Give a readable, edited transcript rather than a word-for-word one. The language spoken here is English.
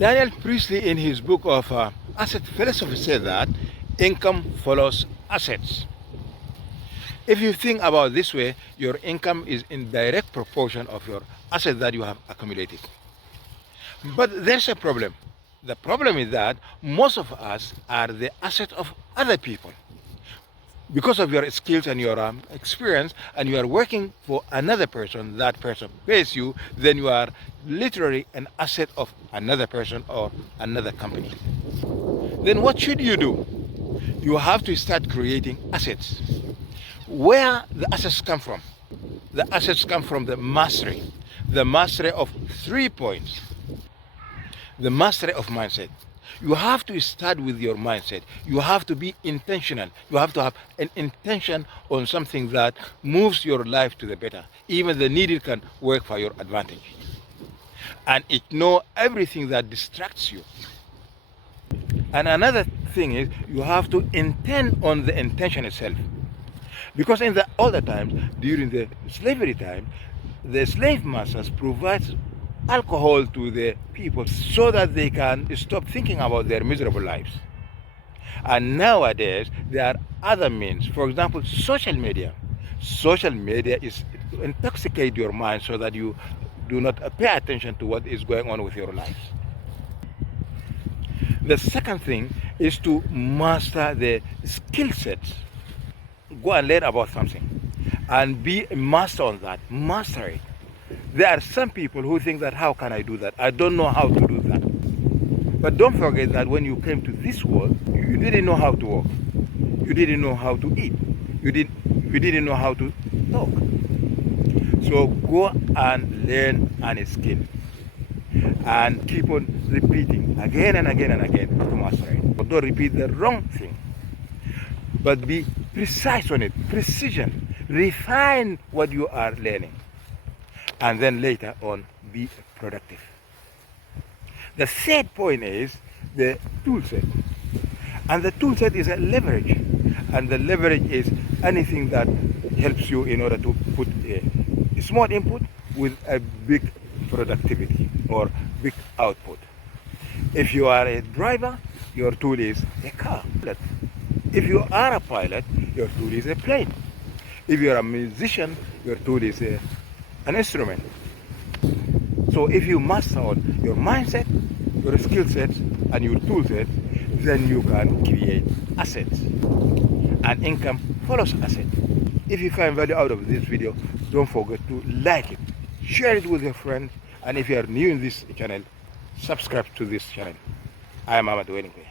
Daniel Priestley, in his book of Asset Philosophy, said that income follows assets. If you think about this way, your income is in direct proportion of your assets that you have accumulated. But there's a problem. The problem is that most of us are the asset of other people. Because of your skills and your experience, and you are working for another person, that person pays you, then you are literally an asset of another person or another company. Then what should you do? You have to start creating assets. Where the assets come from? The assets come from the mastery of 3 points. The mastery of mindset. You have to start with your mindset. You have to be intentional. You have to have an intention on something that moves your life to the better. Even the needed can work for your advantage. And ignore everything that distracts you. And another thing is, you have to intend on the intention itself. Because in the older times, during the slavery time, the slave masters provide alcohol to the people so that they can stop thinking about their miserable lives. And nowadays, there are other means. For example, social media. Social media is to intoxicate your mind so that you do not pay attention to what is going on with your life. The second thing is to master the skill sets. Go and learn about something and be a master on that. Master it. There are some people who think that, how can I do that? I don't know how to do that. But don't forget that when you came to this world, you didn't know how to walk. You didn't know how to eat. You didn't know how to talk. So go and learn a skill. And keep on repeating again and again and again to master it. But don't repeat the wrong thing. But be precise on it. Precision. Refine what you are learning. And then later on, be productive. The third point is the tool set. And the tool set is a leverage. And the leverage is anything that helps you in order to put a small input with a big productivity or big output. If you are a driver, your tool is a car. If you are a pilot, your tool is a plane. If you are a musician, your tool is an instrument. So if you master your mindset, your skill sets, and your tool set, then you can create assets. And income follows assets. If you find value out of this video, don't forget to like it, share it with your friends, and if you are new in this channel, subscribe to this channel. I am Ahmad Wellington.